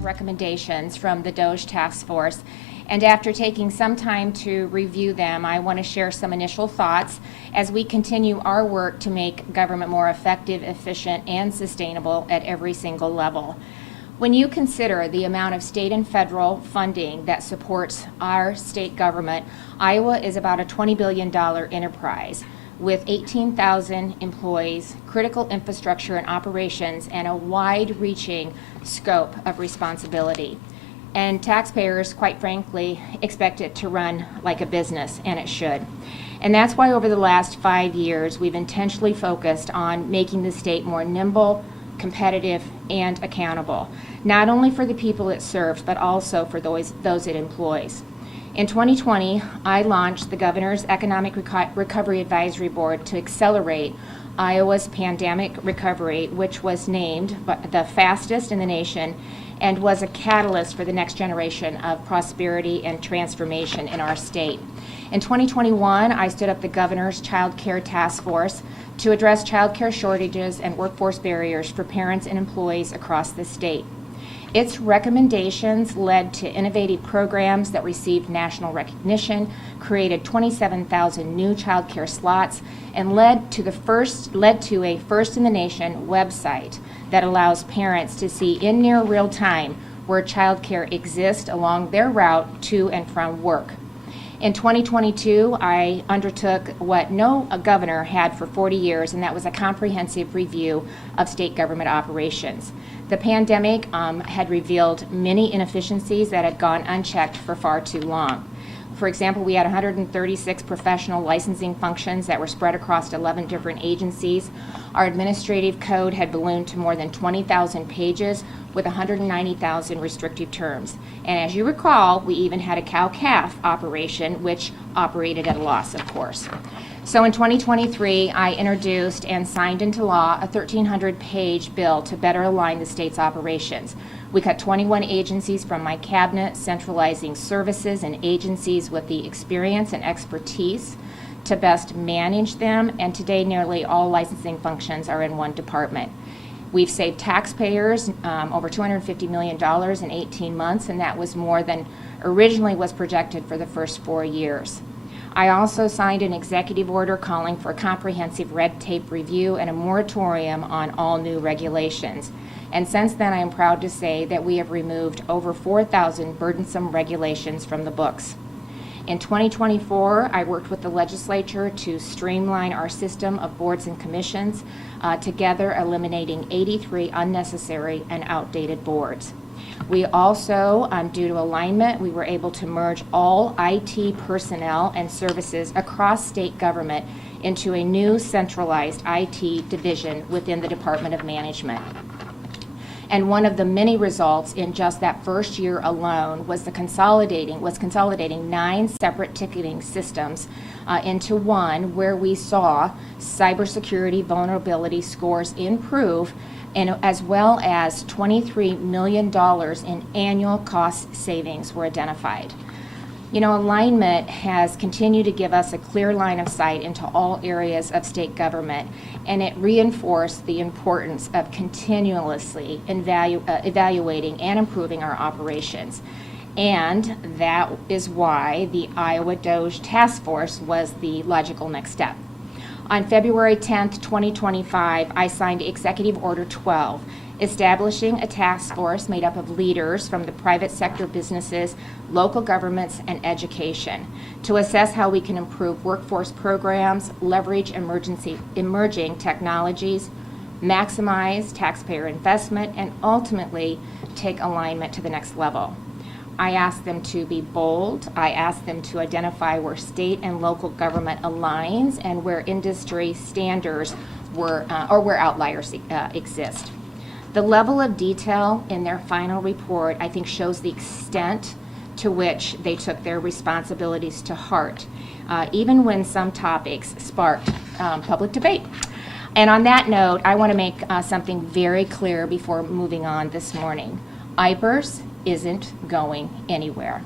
Recommendations from the DOGE Task Force, and after taking some time to review them, I want to share some initial thoughts as we continue our work to make government more effective, efficient, and sustainable at every single level. When you consider the amount of state and federal funding that supports our state government, Iowa is about a $20 billion enterprise with 18,000 employees, critical infrastructure and operations, and a wide-reaching scope of responsibility. And taxpayers, quite frankly, expect it to run like a business, and it should. And that's why over the last 5 years, we've intentionally focused on making the state more nimble, competitive, and accountable, not only for the people it serves, but also for those it employs. In 2020, I launched the Governor's Economic Recovery Advisory Board to accelerate Iowa's pandemic recovery, which was named the fastest in the nation and was a catalyst for the next generation of prosperity and transformation in our state. In 2021, I stood up the Governor's Child Care Task Force to address child care shortages and workforce barriers for parents and employees across the state. Its recommendations led to innovative programs that received national recognition, created 27,000 new child care slots, and led to a first-in-the-nation website that allows parents to see in near real time where child care exists along their route to and from work. In 2022, I undertook what no governor had for 40 years, and that was a comprehensive review of state government operations. The pandemic had revealed many inefficiencies that had gone unchecked for far too long. For example, we had 136 professional licensing functions that were spread across 11 different agencies. Our administrative code had ballooned to more than 20,000 pages with 190,000 restrictive terms. And as you recall, we even had a cow-calf operation, which operated at a loss, of course. So in 2023, I introduced and signed into law a 1,300-page bill to better align the state's operations. We cut 21 agencies from my cabinet, centralizing services and agencies with the experience and expertise to best manage them, and today nearly all licensing functions are in one department. We've saved taxpayers over $250 million in 18 months, and that was more than originally was projected for the first 4 years. I also signed an executive order calling for a comprehensive red tape review and a moratorium on all new regulations. And since then, I am proud to say that we have removed over 4,000 burdensome regulations from the books. In 2024, I worked with the legislature to streamline our system of boards and commissions, together eliminating 83 unnecessary and outdated boards. We also, due to alignment, we were able to merge all IT personnel and services across state government into a new centralized IT division within the Department of Management. And one of the many results in just that first year alone was consolidating 9 separate ticketing systems into one, where we saw cybersecurity vulnerability scores improve, and as well as $23 million in annual cost savings were identified. You know, alignment has continued to give us a clear line of sight into all areas of state government, and it reinforced the importance of continuously evaluating and improving our operations. And that is why the Iowa DOGE Task Force was the logical next step. On February 10th, 2025, I signed Executive Order 12, establishing a task force made up of leaders from the private sector businesses, local governments, and education to assess how we can improve workforce programs, leverage emerging technologies, maximize taxpayer investment, and ultimately take alignment to the next level. I asked them to be bold. I asked them to identify where state and local government aligns and where industry standards were, or where outliers exist. The level of detail in their final report, I think, shows the extent to which they took their responsibilities to heart, even when some topics sparked public debate. And on that note, I want to make something very clear before moving on this morning. IPERS isn't going anywhere.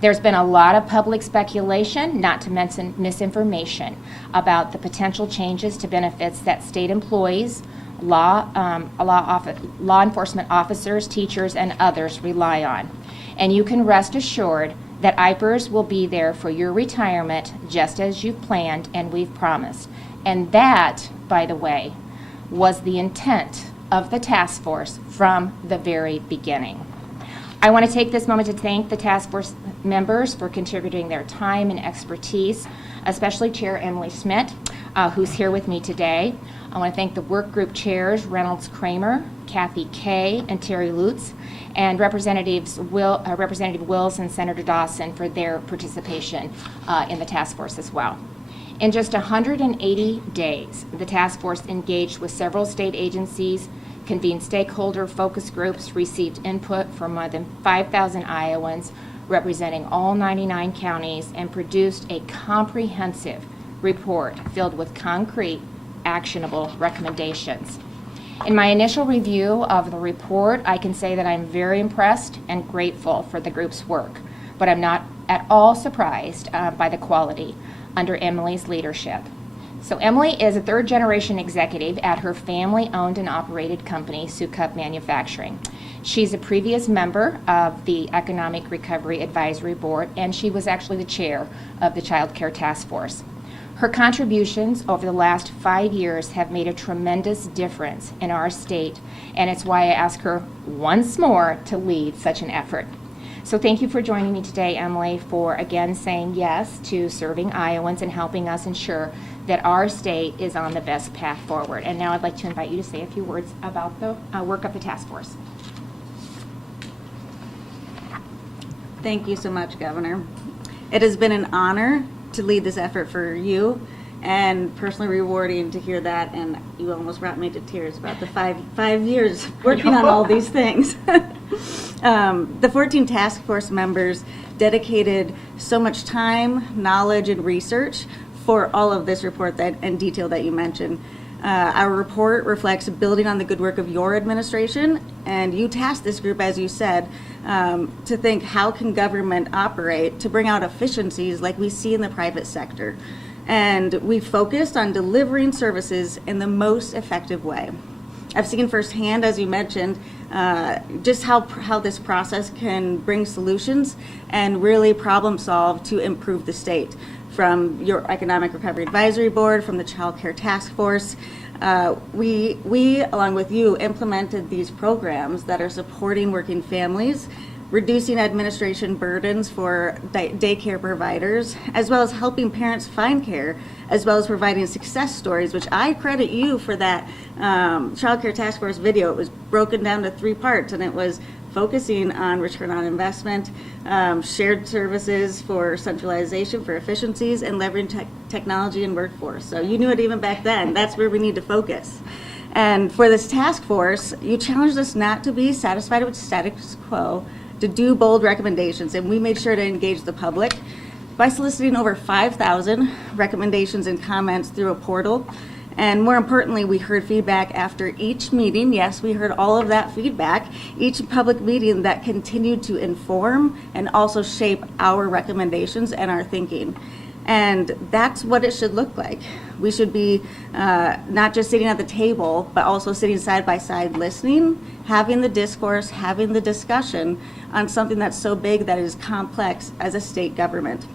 There's been a lot of public speculation, not to mention misinformation, about the potential changes to benefits that state employees, law enforcement officers, teachers, and others rely on. And you can rest assured that IPERS will be there for your retirement just as you've planned and we've promised. And that, by the way, was the intent of the task force from the very beginning. I want to take this moment to thank the task force members for contributing their time and expertise, especially Chair Emily Sept, who's here with me today. I want to thank the work group chairs, Reynolds Kramer, Kathy Kay, and Terry Lutz, and Representative Wills and Senator Dawson for their participation in the task force as well. In just 180 days, the task force engaged with several state agencies, convened stakeholder focus groups, received input from more than 5,000 Iowans representing all 99 counties, and produced a comprehensive report filled with concrete, actionable recommendations. In my initial review of the report, I can say that I'm very impressed and grateful for the group's work, but I'm not at all surprised by the quality under Emily's leadership. So Emily is a third-generation executive at her family-owned and operated company, Sukup Manufacturing. She's a previous member of the Economic Recovery Advisory Board, and she was actually the chair of the Child Care Task Force. Her contributions over the last 5 years have made a tremendous difference in our state, and it's why I ask her once more to lead such an effort. So thank you for joining me today, Emily, for again saying yes to serving Iowans and helping us ensure that our state is on the best path forward. And now I'd like to invite you to say a few words about the work of the task force. Thank you so much, Governor. It has been an honor to lead this effort for you, and personally rewarding to hear that, and you almost brought me to tears about the five years working on all these things. The 14 task force members dedicated so much time, knowledge, and research for all of this report and detail that you mentioned. Our report reflects building on the good work of your administration, and you tasked this group, as you said, to think how can government operate to bring out efficiencies like we see in the private sector. And we focused on delivering services in the most effective way. I've seen firsthand, as you mentioned, just how this process can bring solutions and really problem solve to improve the state. from your Economic Recovery Advisory Board, from the Child Care Task Force. We, along with you, implemented these programs that are supporting working families, reducing administration burdens for daycare providers, as well as helping parents find care, as well as providing success stories, which I credit you for that Child Care Task Force video. It was broken down to 3 parts, and it was focusing on return on investment, shared services for centralization for efficiencies, and leveraging technology and workforce. So you knew it even back then. That's where we need to focus. And for this task force, you challenged us not to be satisfied with status quo, to do bold recommendations, and we made sure to engage the public by soliciting over 5,000 recommendations and comments through a portal. And more importantly, we heard feedback after each meeting. Yes, we heard all of that feedback, each public meeting that continued to inform and also shape our recommendations and our thinking. And that's what it should look like. We should be not just sitting at the table, but also sitting side by side listening, having the discourse, having the discussion on something that's so big that is complex as a state government.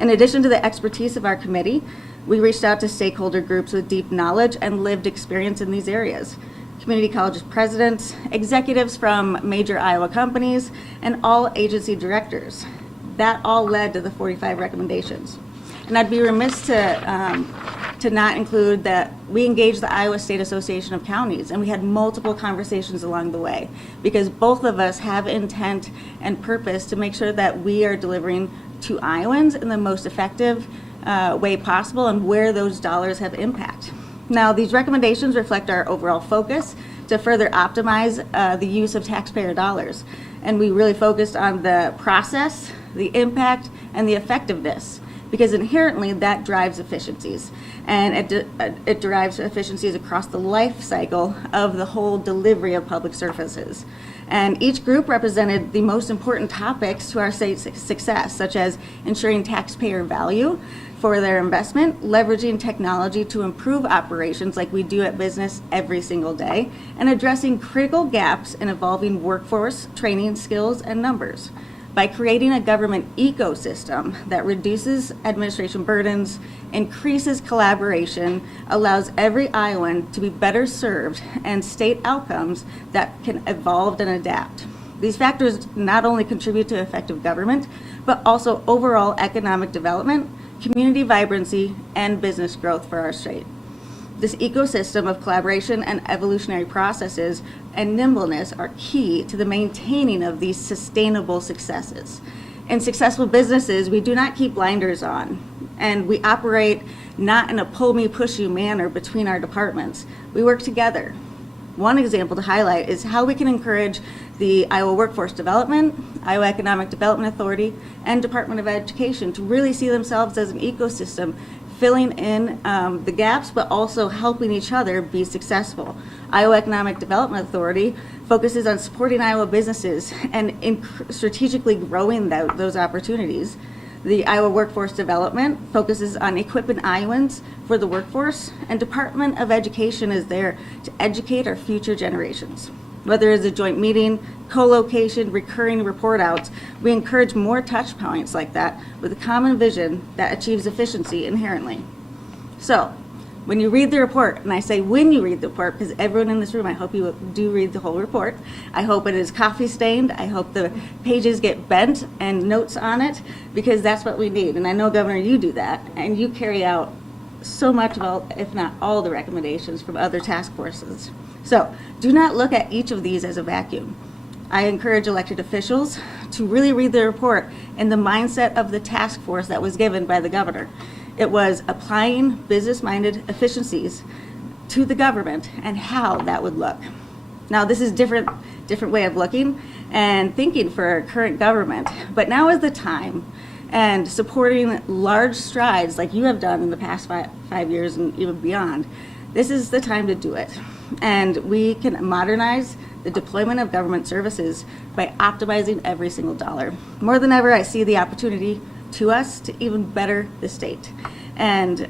In addition to the expertise of our committee, we reached out to stakeholder groups with deep knowledge and lived experience in these areas. Community college presidents, executives from major Iowa companies, and all agency directors. That all led to the 45 recommendations. And I'd be remiss to not include that we engaged the Iowa State Association of Counties, and we had multiple conversations along the way, because both of us have intent and purpose to make sure that we are delivering to Iowans in the most effective way possible and where those dollars have impact. Now, these recommendations reflect our overall focus to further optimize the use of taxpayer dollars. And we really focused on the process, the impact, and the effectiveness, because inherently that drives efficiencies. And it derives efficiencies across the life cycle of the whole delivery of public services. And each group represented the most important topics to our state's success, such as ensuring taxpayer value for their investment, leveraging technology to improve operations like we do at business every single day, and addressing critical gaps in evolving workforce, training, skills, and numbers. By creating a government ecosystem that reduces administration burdens, increases collaboration, allows every Iowan to be better served, and state outcomes that can evolve and adapt. These factors not only contribute to effective government, but also overall economic development, community vibrancy, and business growth for our state. This ecosystem of collaboration and evolutionary processes and nimbleness are key to the maintaining of these sustainable successes. In successful businesses, we do not keep blinders on, and we operate not in a pull-me, push-you manner between our departments. We work together. One example to highlight is how we can encourage the Iowa Workforce Development, Iowa Economic Development Authority, and Department of Education to really see themselves as an ecosystem, filling in the gaps, but also helping each other be successful. Iowa Economic Development Authority focuses on supporting Iowa businesses and strategically growing those opportunities. The Iowa Workforce Development focuses on equipping Iowans for the workforce, and Department of Education is there to educate our future generations. Whether it's a joint meeting, co-location, recurring report outs, we encourage more touch points like that with a common vision that achieves efficiency inherently. So, when you read the report, and I say when you read the report, because everyone in this room, I hope you do read the whole report. I hope it is coffee stained. I hope the pages get bent and notes on it, because that's what we need. And I know, Governor, you do that, and you carry out so much of all, if not all, the recommendations from other task forces. So do not look at each of these as a vacuum. I encourage elected officials to really read the report in the mindset of the task force that was given by the governor. It was applying business-minded efficiencies to the government and how that would look. Now, this is different way of looking and thinking for our current government, but now is the time, and supporting large strides like you have done in the past five years and even beyond. This is the time to do it. And we can modernize the deployment of government services by optimizing every single dollar. More than ever, I see the opportunity to us to even better the state. And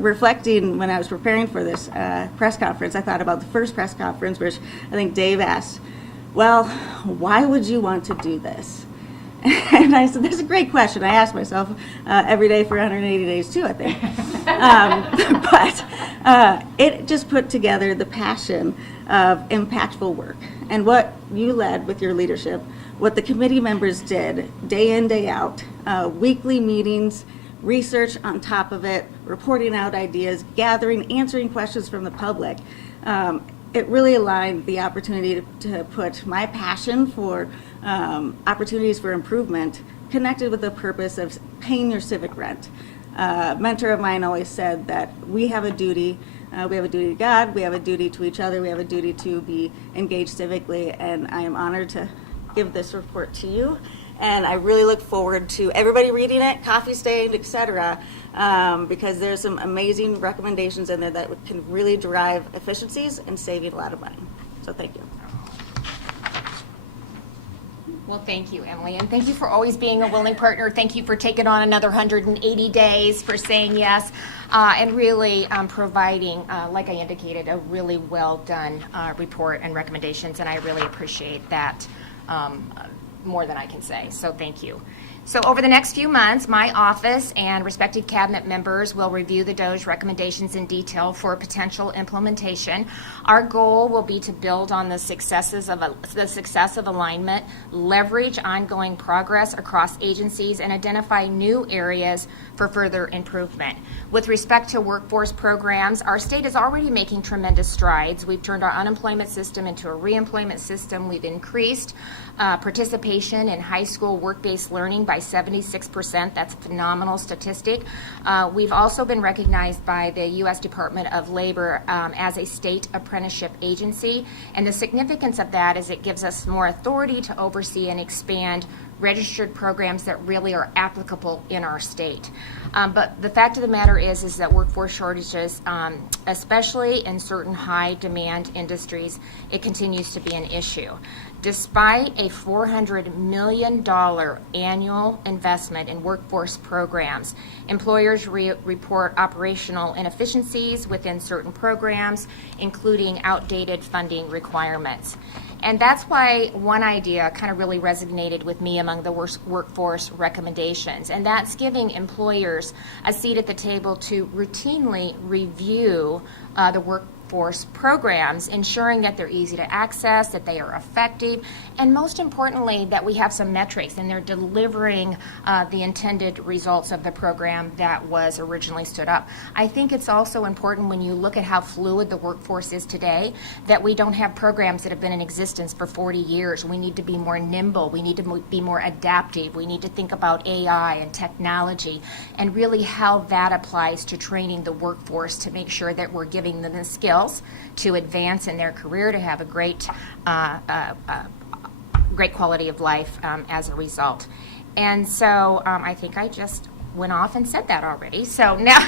reflecting when I was preparing for this press conference, I thought about the first press conference, which I think Dave asked, well, why would you want to do this? And I said, that's a great question. I ask myself every day for 180 days too, I think. But it just put together the passion of impactful work and what you led with your leadership, what the committee members did day in, day out, weekly meetings, research on top of it, reporting out ideas, gathering, answering questions from the public. It really aligned the opportunity to put my passion for opportunities for improvement connected with the purpose of paying your civic rent. A mentor of mine always said that we have a duty. We have a duty to God, we have a duty to each other, we have a duty to be engaged civically, and I am honored to give this report to you. And I really look forward to everybody reading it, coffee stained, etc., because there's some amazing recommendations in there that can really drive efficiencies and saving a lot of money. So thank you. Well, thank you, Emily, and thank you for always being a willing partner. Thank you for taking on another 180 days, for saying yes, and really providing, like I indicated, a really well done report and recommendations, and I really appreciate that more than I can say, so thank you. So over the next few months, my office and respective cabinet members will review the DOGE recommendations in detail for potential implementation. Our goal will be to build on the success of alignment, leverage ongoing progress across agencies, and identify new areas for further improvement. With respect to workforce programs, our state is already making tremendous strides. We've turned our unemployment system into a reemployment system. We've increased participation in high school work-based learning by 76%. That's a phenomenal statistic. We've also been recognized by the U.S. Department of Labor as a state apprenticeship agency, and the significance of that is it gives us more authority to oversee and expand registered programs that really are applicable in our state. But the fact of the matter is that workforce shortages, especially in certain high demand industries, it continues to be an issue. Despite a $400 million annual investment in workforce programs, employers report operational inefficiencies within certain programs, including outdated funding requirements. And that's why one idea kind of really resonated with me among the workforce recommendations, and that's giving employers a seat at the table to routinely review the workforce programs, ensuring that they're easy to access, that they are effective, and most importantly, that we have some metrics and they're delivering the intended results of the program that was originally stood up. I think it's also important when you look at how fluid the workforce is today that we don't have programs that have been in existence for 40 years. We need to be more nimble. We need to be more adaptive. We need to think about AI and technology and really how that applies to training the workforce to make sure that we're giving them the skills to advance in their career, to have a great great quality of life as a result. And so I think I just went off and said that already. So now,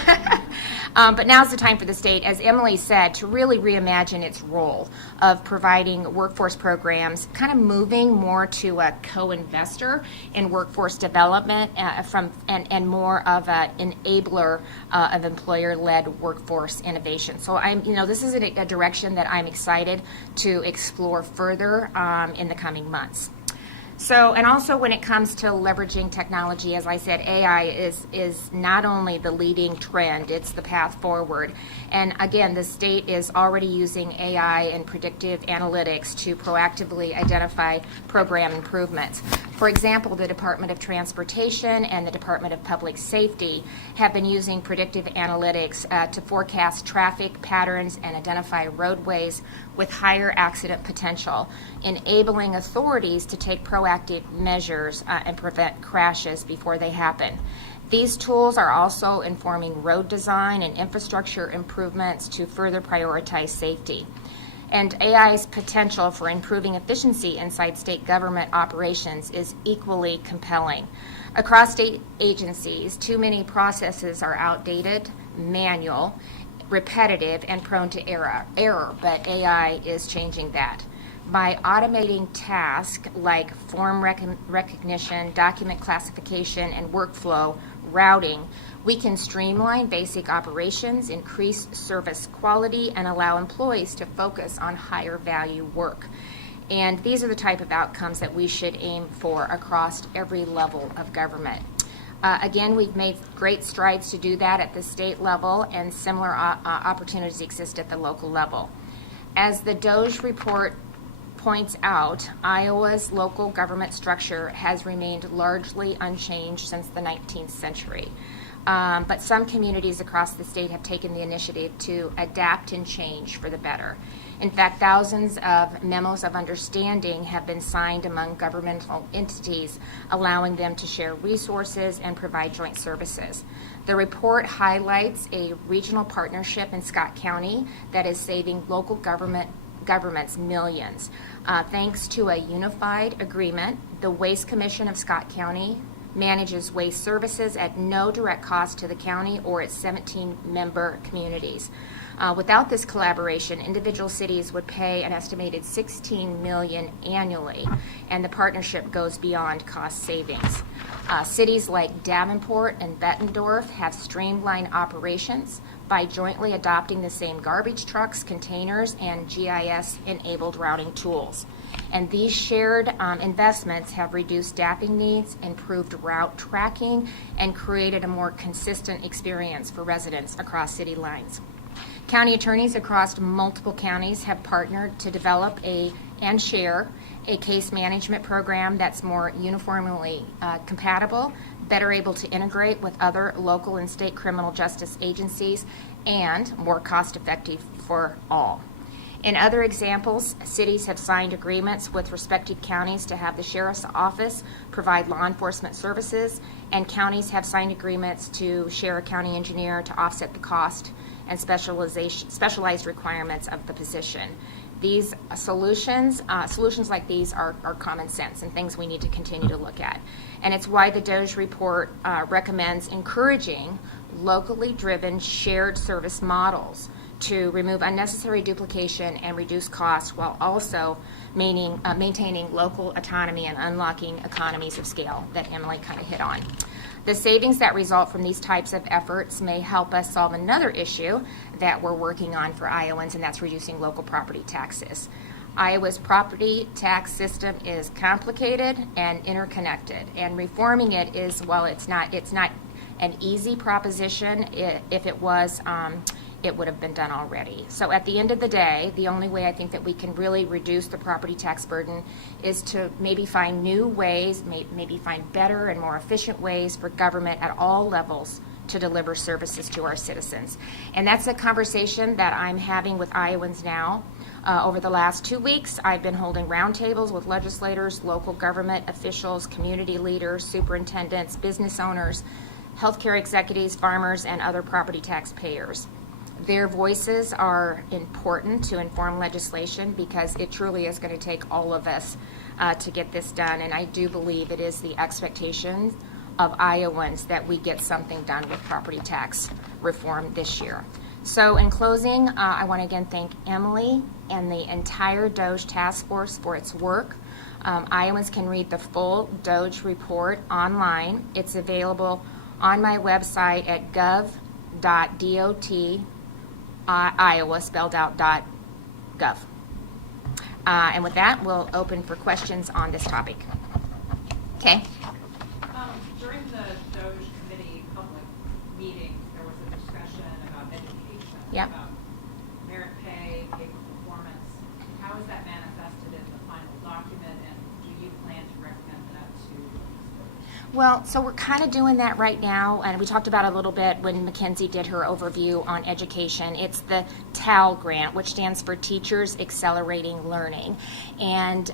but now's the time for the state, as Emily said, to really reimagine its role of providing workforce programs, kind of moving more to a co-investor in workforce development and more of an enabler of employer-led workforce innovation. So this is a direction that I'm excited to explore further in the coming months. So, and also when it comes to leveraging technology, as I said, AI is not only the leading trend, it's the path forward. And again, the state is already using AI and predictive analytics to proactively identify program improvements. For example, the Department of Transportation and the Department of Public Safety have been using predictive analytics to forecast traffic patterns and identify roadways with higher accident potential, enabling authorities to take proactive measures and prevent crashes before they happen. These tools are also informing road design and infrastructure improvements to further prioritize safety. And AI's potential for improving efficiency inside state government operations is equally compelling. Across state agencies, too many processes are outdated, manual, repetitive, and prone to error, but AI is changing that. By automating tasks like form recognition, document classification, and workflow routing, we can streamline basic operations, increase service quality, and allow employees to focus on higher value work. And these are the type of outcomes that we should aim for across every level of government. Again, we've made great strides to do that at the state level, and similar opportunities exist at the local level. As the DOGE report points out, Iowa's local government structure has remained largely unchanged since the 19th century. But some communities across the state have taken the initiative to adapt and change for the better. In fact, thousands of memos of understanding have been signed among governmental entities, allowing them to share resources and provide joint services. The report highlights a regional partnership in Scott County that is saving local governments millions. Thanks to a unified agreement, the Waste Commission of Scott County manages waste services at no direct cost to the county or its 17 member communities. Without this collaboration, individual cities would pay an estimated $16 million annually, and the partnership goes beyond cost savings. Cities like Davenport and Bettendorf have streamlined operations by jointly adopting the same garbage trucks, containers, and GIS-enabled routing tools. And these shared investments have reduced staffing needs, improved route tracking, and created a more consistent experience for residents across city lines. County attorneys across multiple counties have partnered to develop and share a case management program that's more uniformly compatible, better able to integrate with other local and state criminal justice agencies, and more cost-effective for all. In other examples, cities have signed agreements with respective counties to have the sheriff's office provide law enforcement services, and counties have signed agreements to share a county engineer to offset the cost and specialized requirements of the position. These solutions like these are common sense and things we need to continue to look at. And it's why the DOGE report recommends encouraging locally driven shared service models to remove unnecessary duplication and reduce costs while also maintaining local autonomy and unlocking economies of scale that Emily kind of hit on. The savings that result from these types of efforts may help us solve another issue that we're working on for Iowans, and that's reducing local property taxes. Iowa's property tax system is complicated and interconnected, and reforming it is, while it's not an easy proposition. If it was, it would have been done already. So at the end of the day, the only way I think that we can really reduce the property tax burden is to maybe find new ways, maybe find better and more efficient ways for government at all levels to deliver services to our citizens. And that's a conversation that I'm having with Iowans now. Over the last 2 weeks, I've been holding roundtables with legislators, local government officials, community leaders, superintendents, business owners, healthcare executives, farmers, and other property tax payers. Their voices are important to inform legislation because it truly is going to take all of us to get this done. And I do believe it is the expectation of Iowans that we get something done with property tax reform this year. So in closing, I want to again thank Emily and the entire DOGE Task Force for its work. Iowans can read the full DOGE report online. It's available on my website at gov.dot Iowa, spelled out .gov. And with that, we'll open for questions on this topic. Okay. During the DOGE committee public meeting, there was a discussion about education, Yep. about merit pay, pay for performance. How is that manifested in the final document, and do you plan to recommend that to legislators? Well, so we're kind of doing that right now, and we talked about it a little bit when Mackenzie did her overview on education. It's the TAL grant, which stands for Teachers Accelerating Learning, and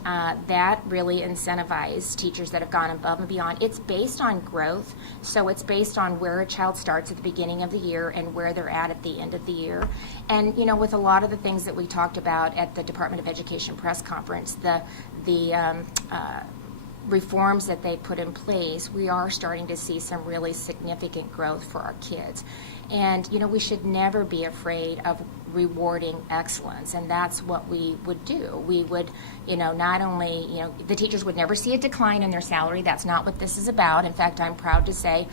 that really incentivizes teachers that have gone above and beyond. It's based on growth, so it's based on where a child starts at the beginning of the year and where they're at the end of the year. And, you know, with a lot of the things that we talked about at the Department of Education press conference, the reforms that they put in place, we are starting to see some really significant growth for our kids. And, we should never be afraid of rewarding excellence, and that's what we would do. We would, not only, the teachers would never see a decline in their salary. That's not what this is about. In fact, I'm proud to say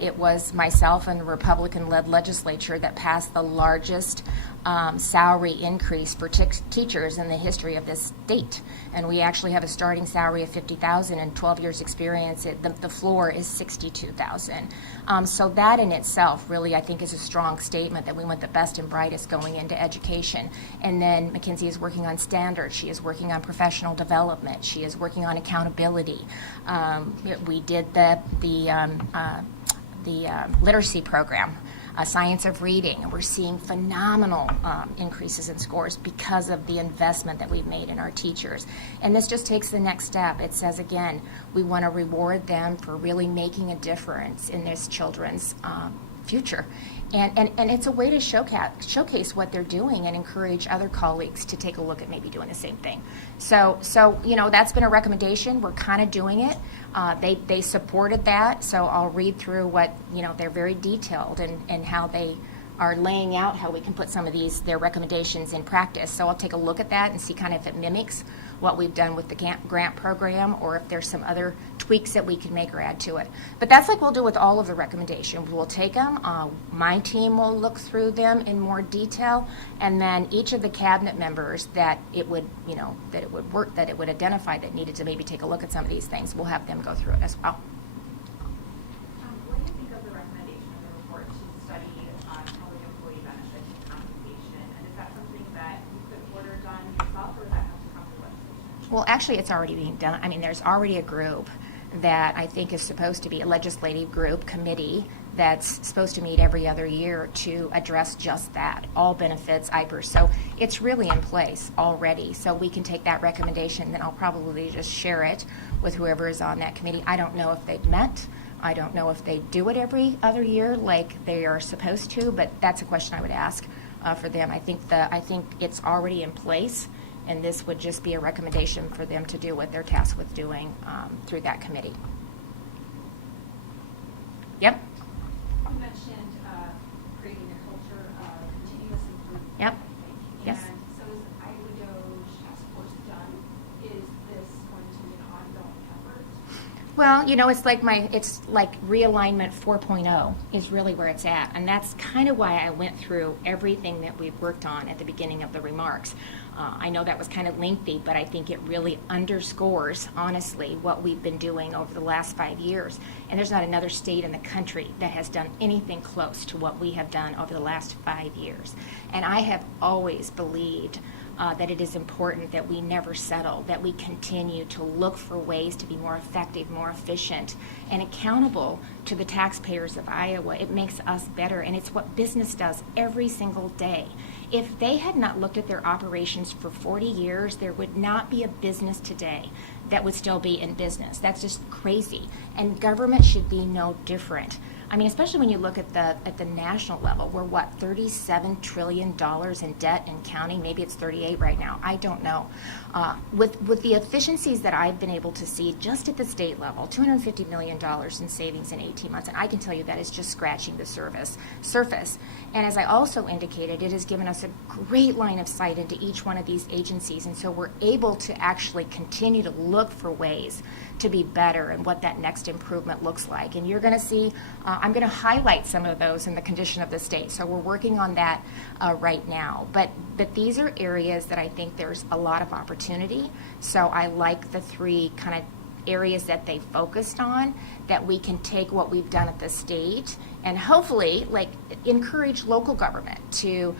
it was myself and the Republican-led legislature that passed the largest salary increase for teachers in the history of this state. And we actually have a starting salary of $50,000 and 12 years experience. The floor is $62,000. So that in itself really, I think, is a strong statement that we want the best and brightest going into education. And then Mackenzie is working on standards. She is working on professional development. She is working on accountability. We did the literacy program, science of reading, and we're seeing phenomenal increases in scores because of the investment that we've made in our teachers. And this just takes the next step. It says, again, we want to reward them for really making a difference in this children's future. And it's a way to showcase what they're doing and encourage other colleagues to take a look at maybe doing the same thing. So that's been a recommendation. We're kind of doing it. They supported that, so I'll read through what, they're very detailed and how they are laying out how we can put some of their recommendations in practice. So I'll take a look at that and see kind of if it mimics what we've done with the grant program, or if there's some other tweaks that we can make or add to it. But that's like we'll do with all of the recommendations. We'll take them, my team will look through them in more detail, and then each of the cabinet members that it would identify that needed to maybe take a look at some of these things, we'll have them go through it as well. What do you think of the recommendation of the report to study public employee benefits and compensation? And is that something that you could order done yourself, or would that have to come through legislation? Well, actually, it's already being done. I mean, there's already a group that I think is supposed to be a legislative group committee that's supposed to meet every other year to address just that, all benefits, IPERS. So it's really in place already. So we can take that recommendation, then I'll probably just share it with whoever is on that committee. I don't know if they've met. I don't know if they do it every other year like they are supposed to, but that's a question I would ask for them. I think it's already in place, and this would just be a recommendation for them to do what they're tasked with doing through that committee. Yep. You mentioned creating a culture of continuous improvement. Yep. And Yes. so is Iowa DOGE Task Force done? Is this going to be an ongoing effort? Well, it's like realignment 4.0 is really where it's at, and that's kind of why I went through everything that we've worked on at the beginning of the remarks. I know that was kind of lengthy, but I think it really underscores, honestly, what we've been doing over the last 5 years. And there's not another state in the country that has done anything close to what we have done over the last 5 years. And I have always believed that it is important that we never settle, that we continue to look for ways to be more effective, more efficient, and accountable to the taxpayers of Iowa. It makes us better, and it's what business does every single day. If they had not looked at their operations for 40 years, there would not be a business today that would still be in business. That's just crazy. And government should be no different. I mean, especially when you look at the national level, we're $37 trillion in debt and counting. Maybe it's 38 right now. I don't know. With the efficiencies that I've been able to see just at the state level, $250 million in savings in 18 months, and I can tell you that is just scratching the surface. And as I also indicated, it has given us a great line of sight into each one of these agencies, and so we're able to actually continue to look for ways to be better and what that next improvement looks like. And you're going to see, I'm going to highlight some of those in the condition of the state. So we're working on that right now. But these are areas that I think there's a lot of opportunity. So I like the three kind of areas that they focused on, that we can take what we've done at the state and hopefully encourage local government to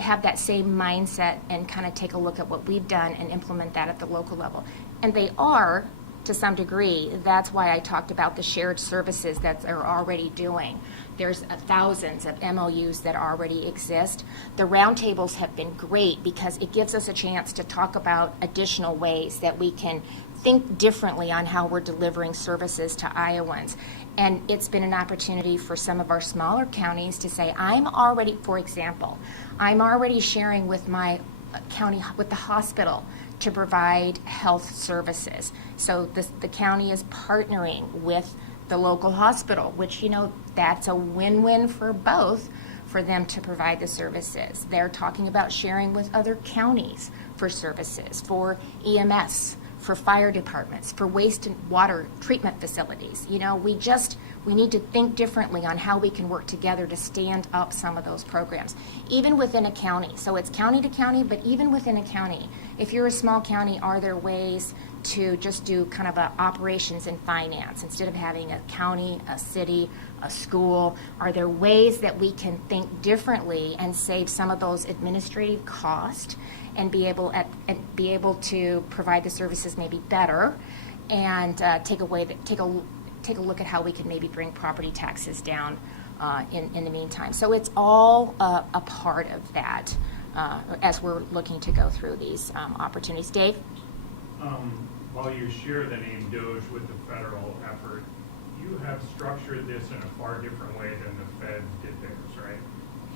have that same mindset and kind of take a look at what we've done and implement that at the local level. And they are, to some degree. That's why I talked about the shared services that are already doing. There's thousands of MOUs that already exist. The roundtables have been great because it gives us a chance to talk about additional ways that we can think differently on how we're delivering services to Iowans. And it's been an opportunity for some of our smaller counties to say, for example, I'm already sharing with my county, with the hospital, to provide health services. So the county is partnering with the local hospital, which, that's a win-win for both, for them to provide the services. They're talking about sharing with other counties for services, for EMS, for fire departments, for waste and water treatment facilities. We need to think differently on how we can work together to stand up some of those programs, even within a county. So it's county to county, but even within a county, if you're a small county, are there ways to just do kind of a operations and finance instead of having a county, a city, a school? Are there ways that we can think differently and save some of those administrative costs and be able to provide the services maybe better, and take a look at how we can maybe bring property taxes down in the meantime. So it's all a part of that as we're looking to go through these opportunities. Dave? While you share the name DOGE with the federal effort, you have structured this in a far different way than the feds did theirs, right?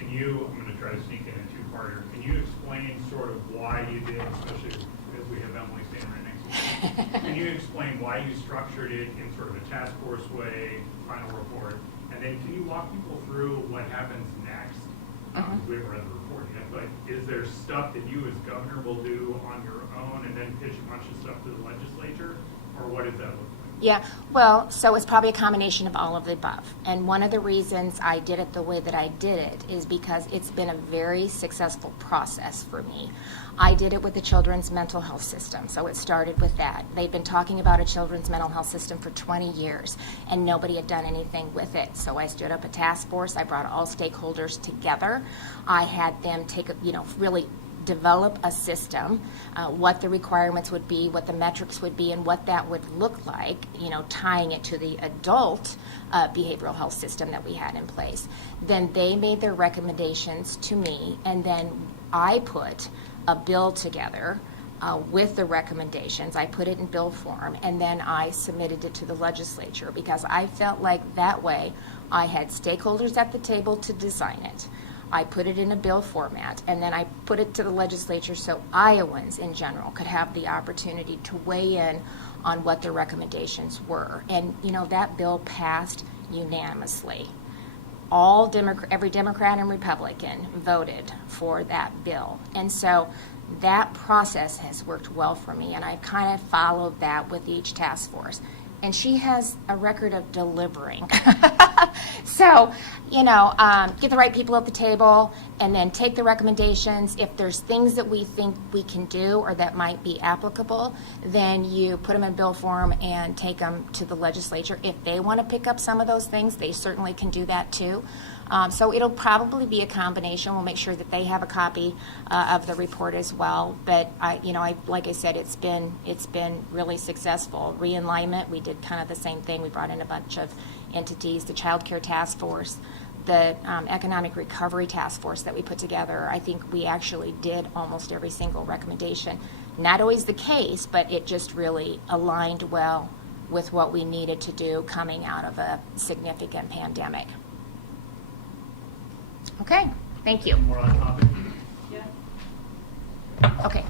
I'm going to try to sneak in a two-parter. Can you explain sort of why you did, especially as we have Emily standing right next to you, can you explain why you structured it in sort of a task force way, final report, and then can you walk people through what happens next? We haven't read the report yet, but is there stuff that you as governor will do on your own and then pitch a bunch of stuff to the legislature, or what does that look like? Yeah, well, so it's probably a combination of all of the above. And one of the reasons I did it the way that I did it is because it's been a very successful process for me. I did it with the children's mental health system, so it started with that. They've been talking about a children's mental health system for 20 years, and nobody had done anything with it. So I stood up a task force. I brought all stakeholders together. I had them really develop a system, what the requirements would be, what the metrics would be, and what that would look like, tying it to the adult behavioral health system that we had in place. Then they made their recommendations to me, and then I put a bill together with the recommendations. I put it in bill form, and then I submitted it to the legislature because I felt like that way I had stakeholders at the table to design it. I put it in a bill format, and then I put it to the legislature so Iowans in general could have the opportunity to weigh in on what their recommendations were. And, that bill passed unanimously. Every Democrat and Republican voted for that bill. And so that process has worked well for me, and I kind of followed that with each task force. And she has a record of delivering. So, get the right people at the table and then take the recommendations. If there's things that we think we can do or that might be applicable, then you put them in bill form and take them to the legislature. If they want to pick up some of those things, they certainly can do that too. So it'll probably be a combination. We'll make sure that they have a copy of the report as well. But like I said, it's been really successful. Realignment, we did kind of the same thing. We brought in a bunch of entities, the Child Care Task Force, the Economic Recovery Task Force that we put together. I think we actually did almost every single recommendation. Not always the case, but it just really aligned well with what we needed to do coming out of a significant pandemic. Okay, thank you. More on topic. Yeah. Okay.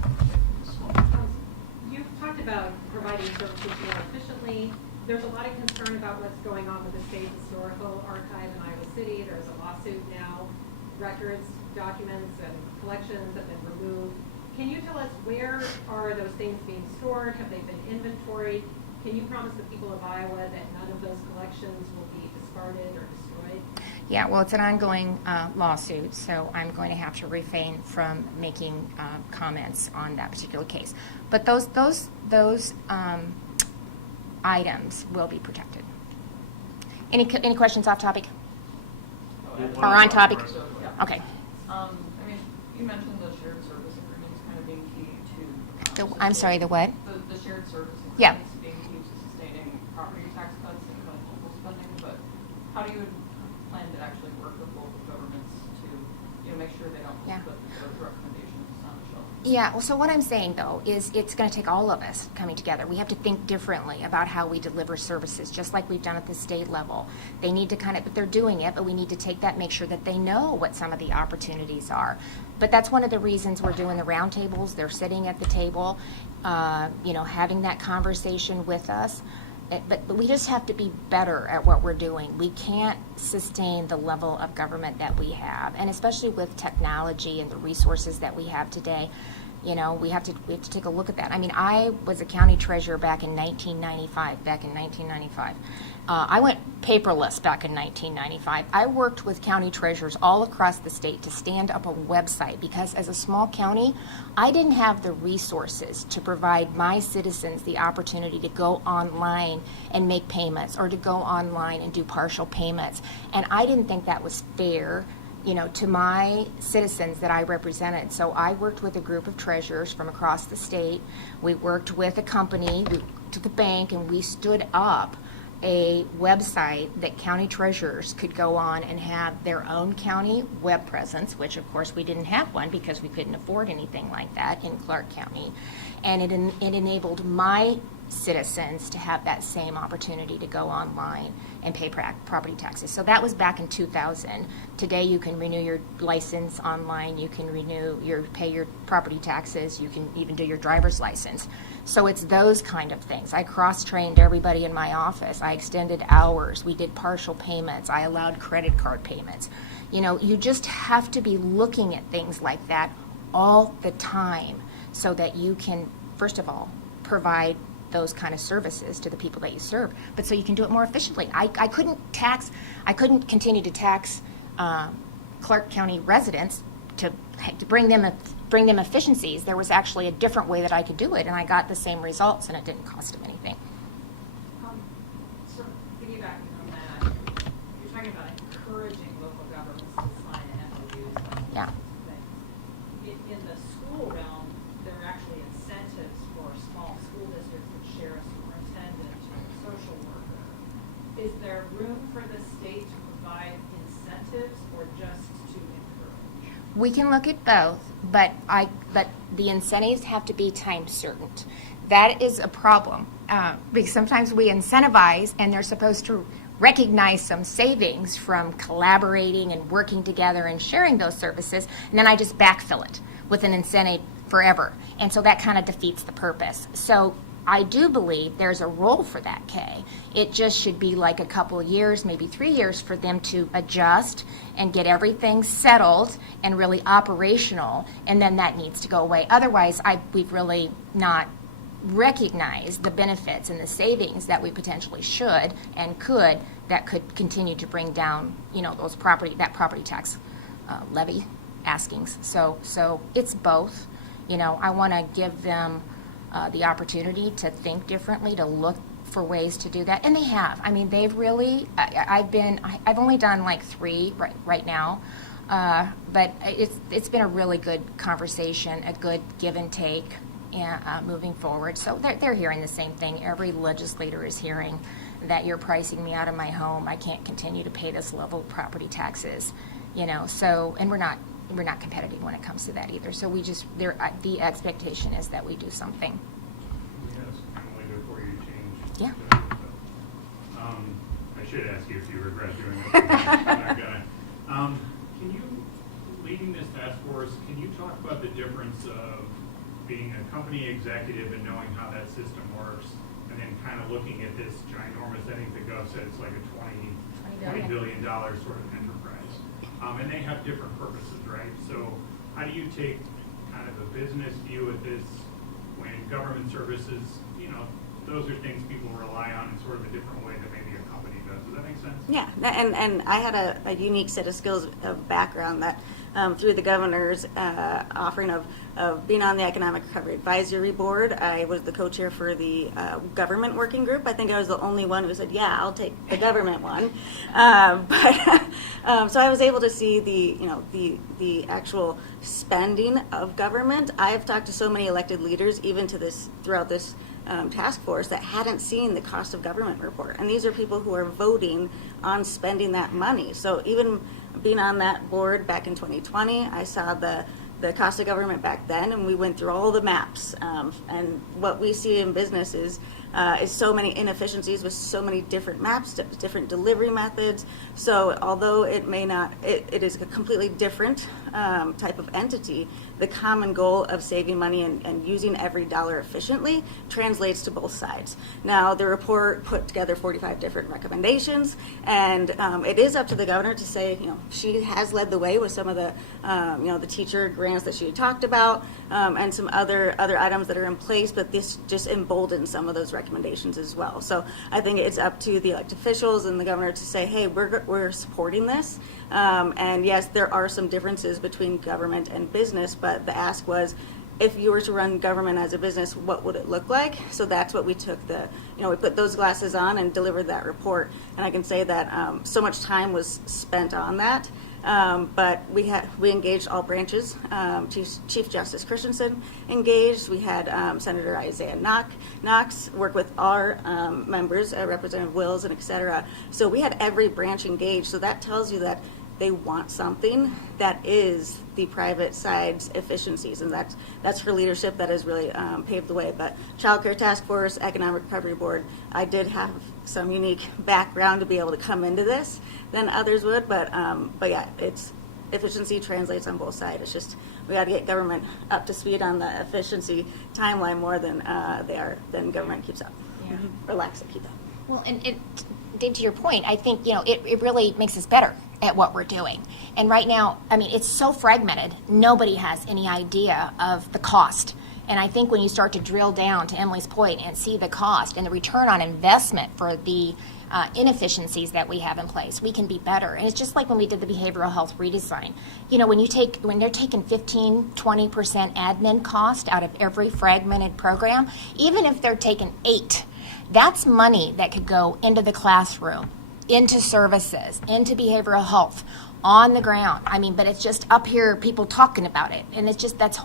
You've talked about providing services more efficiently. There's a lot of concern about what's going on with the State Historical Archive in Iowa City. There's a lawsuit now. Records, documents, and collections have been removed. Can you tell us where are those things being stored? Have they been inventoried? Can you promise the people of Iowa that none of those collections will be discarded or destroyed? Yeah, well, it's an ongoing lawsuit, so I'm going to have to refrain from making comments on that particular case. But those items will be protected. Any questions off topic? Or on topic? Okay. You mentioned the shared service agreements kind of being key to. I'm sorry, the what? The shared service agreements Yeah. being key to sustaining property tax cuts and cutting local spending, but how do you plan to actually work with local governments to, make sure they don't Yeah. put those recommendations on the shelf? Yeah, well, so what I'm saying, though, is it's going to take all of us coming together. We have to think differently about how we deliver services, just like we've done at the state level. They need to but they're doing it, but we need to take that, make sure that they know what some of the opportunities are. But that's one of the reasons we're doing the roundtables. They're sitting at the table, having that conversation with us. but we just have to be better at what we're doing. We can't sustain the level of government that we have, and especially with technology and the resources that we have today. You know, we have to take a look at that. I mean, I was a county treasurer back in 1995. I went paperless back in 1995. I worked with county treasurers all across the state to stand up a website because as a small county, I didn't have the resources to provide my citizens the opportunity to go online and make payments or to go online and do partial payments. And I didn't think that was fair, you know, to my citizens that I represented. So I worked with a group of treasurers from across the state. We worked with a company, we took a bank, and we stood up a website that county treasurers could go on and have their own county web presence, which of course we didn't have one because we couldn't afford anything like that in Clark County. And it enabled my citizens to have that same opportunity to go online and pay property taxes. So that was back in 2000. Today you can renew your license online, you can pay your property taxes, you can even do your driver's license. So it's those kind of things. I cross-trained everybody in my office. I extended hours. We did partial payments. I allowed credit card payments. You know, you just have to be looking at things like that all the time so that you can, first of all, provide those kind of services to the people that you serve, but so you can do it more efficiently. I couldn't continue to tax Clark County residents to bring them efficiencies. There was actually a different way that I could do it, and I got the same results, and it didn't cost them anything. So piggybacking on that, you're talking about encouraging local governments to sign MOUs. Yeah. In the school realm, there are actually incentives for small school districts that share a superintendent or a social worker. Is there room for the state to provide incentives or just to encourage? We can look at both, but the incentives have to be time certain. That is a problem because sometimes we incentivize and they're supposed to recognize some savings from collaborating and working together and sharing those services, and then I just backfill it with an incentive forever. And so that kind of defeats the purpose. So I do believe there's a role for that, Kay. It just should be like a couple of years, maybe 3 years, for them to adjust and get everything settled and really operational, and then that needs to go away. Otherwise, we've really not recognized the benefits and the savings that we potentially should and could, that could continue to bring down, you know, that property tax levy askings. So it's both. You know, I want to give them the opportunity to think differently, to look for ways to do that, and they have. I mean, they've really. I've only done like 3 right now, but it's been a really good conversation, a good give and take, moving forward. So they're hearing the same thing. Every legislator is hearing that you're pricing me out of my home. I can't continue to pay this level of property taxes. You know, so, and we're not competitive when it comes to that either. So the expectation is that we do something. Yes, Emily, before you change. Yeah. I should ask you if you regret doing this. I'm not gonna. Can you, leading this task force, can you talk about the difference of being a company executive and knowing how that system works, and then kind of looking at this ginormous, I think the Gov said it's like a $20 billion sort of enterprise. And they have different purposes, right? So how do you take kind of a business view at this when government services, you know, those are things people rely on in sort of a different way than maybe a company does. Does that make sense? Yeah, and I had a unique set of skills of background that through the governor's offering of being on the Economic Recovery Advisory Board, I was the co-chair for the government working group. I think I was the only one who said, yeah, I'll take the government one. So I was able to see the actual spending of government. I've talked to so many elected leaders, even throughout this task force, that hadn't seen the cost of government report. And these are people who are voting on spending that money. So even being on that board back in 2020, I saw the cost of government back then, and we went through all the maps. And what we see in business is is so many inefficiencies with so many different maps, different delivery methods. So although it may not, it is a completely different type of entity, the common goal of saving money and using every dollar efficiently translates to both sides. Now, the report put together 45 different recommendations, and it is up to the governor to say, she has led the way with some of the, the teacher grants that she talked about, and some other items that are in place, but this just emboldens some of those recommendations as well. So I think it's up to the elected officials and the governor to say, hey, we're supporting this. And yes, there are some differences between government and business, but the ask was, if you were to run government as a business, what would it look like? So that's what we took we put those glasses on and delivered that report. And I can say that so much time was spent on that. But we engaged all branches. Chief Justice Christensen engaged. We had Senator Isaiah Knox work with our members, Representative Wills, and et cetera. So we had every branch engaged. So that tells you that they want something that is the private side's efficiencies, and that's her leadership that has really paved the way. But Child Care Task Force, Economic Recovery Board, I did have some unique background to be able to come into this than others would, but yeah, it's efficiency translates on both sides. It's just we got to get government up to speed on the efficiency timeline more than than government keeps up, or lacks to keep up. Well, and Dave, to your point, I think, it really makes us better at what we're doing. And right now, it's so fragmented, nobody has any idea of the cost. And I think when you start to drill down to Emily's point and see the cost and the return on investment for the inefficiencies that we have in place, we can be better. And it's just like when we did the behavioral health redesign. When they're taking 15, 20% admin cost out of every fragmented program, even if they're taking 8, that's money that could go into the classroom, into services, into behavioral health, on the ground. But it's just up here, people talking about it, and it's just that's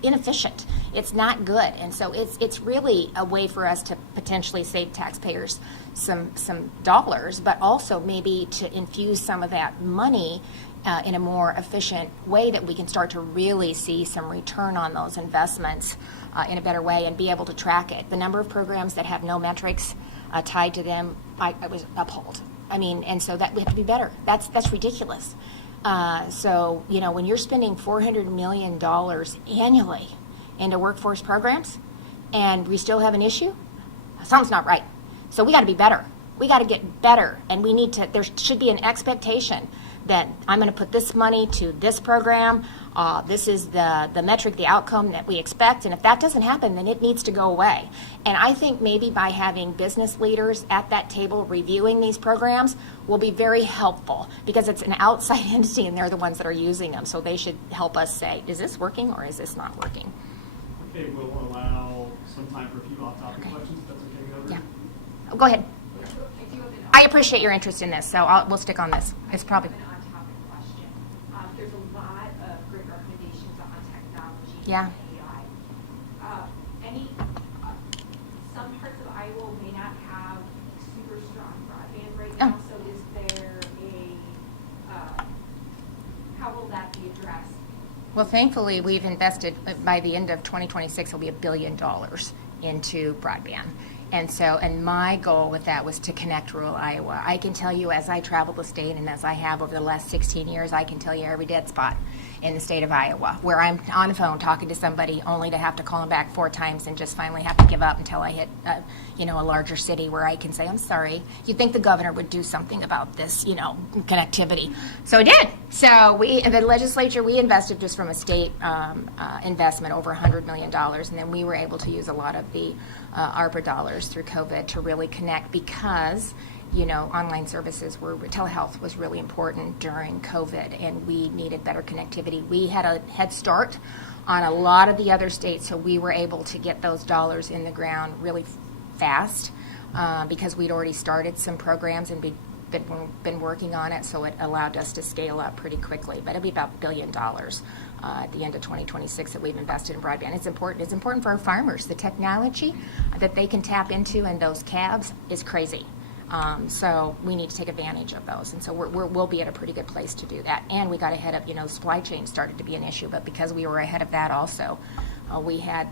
inefficient. It's not good, and so it's really a way for us to potentially save taxpayers some dollars, but also maybe to infuse some of that money in a more efficient way that we can start to really see some return on those investments in a better way and be able to track it. The number of programs that have no metrics tied to them, I was appalled. And so that we have to be better. That's ridiculous. So, when you're spending $400 million annually into workforce programs and we still have an issue, something's not right. So we got to be better. We got to get better. And there should be an expectation that I'm going to put this money to this program. This is the metric, the outcome that we expect. And if that doesn't happen, then it needs to go away. And I think maybe by having business leaders at that table reviewing these programs will be very helpful, because it's an outside entity and they're the ones that are using them. So they should help us say, is this working or is this not working? Okay, we'll allow some time for a few off-topic questions, if that's okay, Governor? Yeah. Go ahead. I appreciate your interest in this, so we'll stick on this. It's probably... An on-topic question. There's a lot of great recommendations on technology Yeah. and AI. Some parts of Iowa may not have super strong broadband right now, so is there how will that be addressed? Well, thankfully, we've invested, by the end of 2026, it'll be $1 billion into broadband. And my goal with that was to connect rural Iowa. I can tell you, as I travel the state and as I have over the last 16 years, I can tell you every dead spot in the state of Iowa where I'm on the phone talking to somebody only to have to call them back 4 times and just finally have to give up until I hit, a larger city where I can say, I'm sorry. You'd think the governor would do something about this, connectivity. So it did. So the legislature, we invested just from a state investment over $100 million, and then we were able to use a lot of the ARPA dollars through COVID to really connect, because online services telehealth was really important during COVID, and we needed better connectivity. We had a head start on a lot of the other states, so we were able to get those dollars in the ground really fast because we'd already started some programs and been working on it, so it allowed us to scale up pretty quickly. But it'll be about $1 billion at the end of 2026 that we've invested in broadband. It's important. It's important for our farmers. The technology that they can tap into in those cabs is crazy. So we need to take advantage of those. And so we'll be at a pretty good place to do that. And we got ahead of, supply chain started to be an issue, but because we were ahead of that also, we had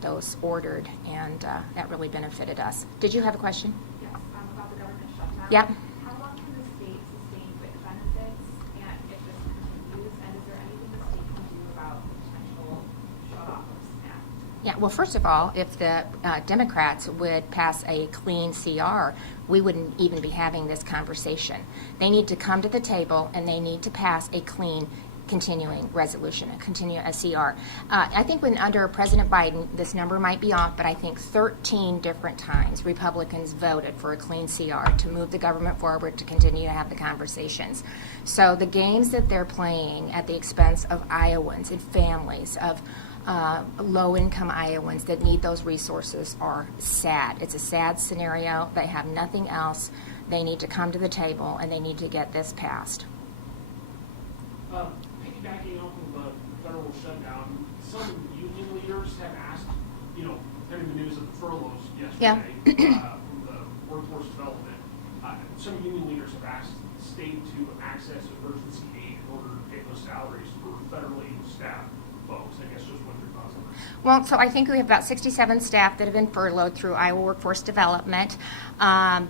those ordered, and that really benefited us. Did you have a question? Yes, about the government shutdown. Yep. How long can the state sustain WIC benefits, and if this continues, and is there anything the state can do about potential shut-off of SNAP? Yeah, well, first of all, if the Democrats would pass a clean CR, we wouldn't even be having this conversation. They need to come to the table and they need to pass a clean continuing resolution, a CR. I think when under President Biden, this number might be off, but I think 13 different times Republicans voted for a clean CR to move the government forward to continue to have the conversations. So the games that they're playing at the expense of Iowans and families, of low-income Iowans that need those resources are sad. It's a sad scenario. They have nothing else. They need to come to the table and they need to get this passed. Piggybacking off of the federal shutdown, some union leaders have asked, kind of the news of the furloughs yesterday from the workforce development. Some union leaders have asked the state to access emergency aid in order to pay those salaries for federally staffed folks. I guess just what your thoughts on that? Well, so I think we have about 67 staff that have been furloughed through Iowa Workforce Development.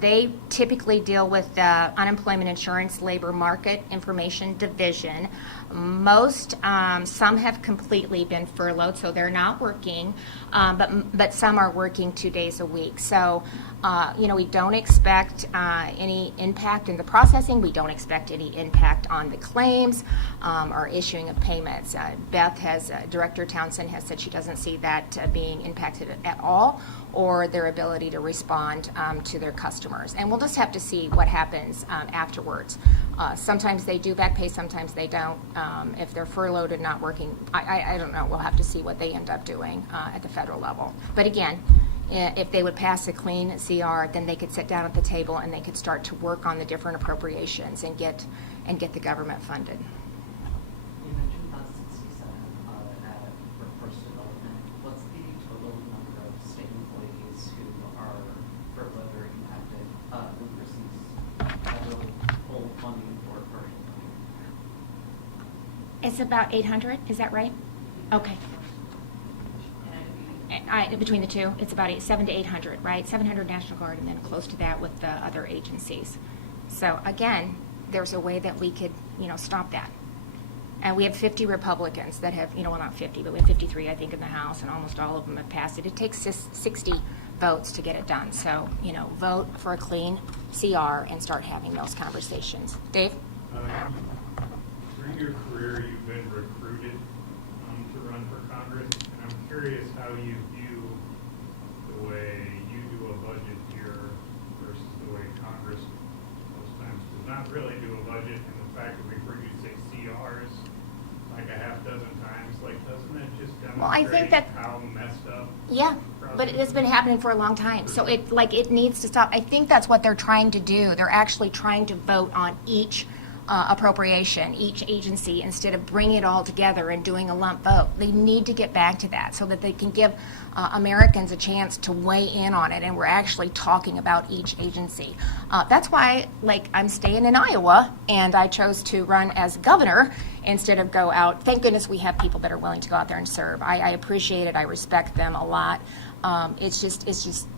They typically deal with the Unemployment Insurance Labor Market Information Division. Most, some have completely been furloughed, so they're not working, but some are working 2 days a week. So, we don't expect any impact in the processing. We don't expect any impact on the claims or issuing of payments. Director Townsend has said she doesn't see that being impacted at all, or their ability to respond to their customers. And we'll just have to see what happens afterwards. Sometimes they do back pay, sometimes they don't. If they're furloughed and not working, I don't know. We'll have to see what they end up doing at the federal level. But again, if they would pass a clean CR, then they could sit down at the table and they could start to work on the different appropriations and get the government funded. You mentioned about 67 at workforce development. What's the total number of state employees who are furloughed or impacted versus federal full funding for partial funding? It's about 800, is that right? Okay. Between the two, it's about 700 to 800, right? 700 National Guard, and then close to that with the other agencies. So again, there's a way that we could, stop that. And we have 50 Republicans that have, well, not 50, but we have 53, I think, in the House, and almost all of them have passed it. It takes 60 votes to get it done. So, vote for a clean CR and start having those conversations. Dave? Through your career, you've been recruited to run for Congress, and I'm curious how you view the way you do a budget here versus the way Congress most times does not really do a budget, and the fact that we've heard you say CRs like a half dozen times, doesn't that just Well, I think that how messed up? Yeah, but it's been happening for a long time. So it needs to stop. I think that's what they're trying to do. They're actually trying to vote on each appropriation, each agency, instead of bringing it all together and doing a lump vote. They need to get back to that so that they can give Americans a chance to weigh in on it, and we're actually talking about each agency. That's why, I'm staying in Iowa, and I chose to run as governor instead of go out. Thank goodness we have people that are willing to go out there and serve. I appreciate it. I respect them a lot. It's just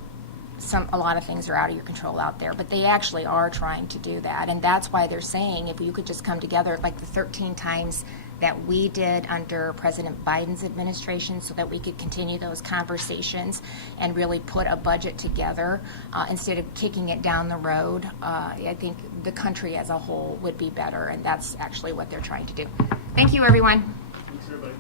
a lot of things are out of your control out there, but they actually are trying to do that, and that's why they're saying if you could just come together like the 13 times that we did under President Biden's administration, so that we could continue those conversations and really put a budget together instead of kicking it down the road. I think the country as a whole would be better, and that's actually what they're trying to do. Thank you, everyone. Thanks, everybody.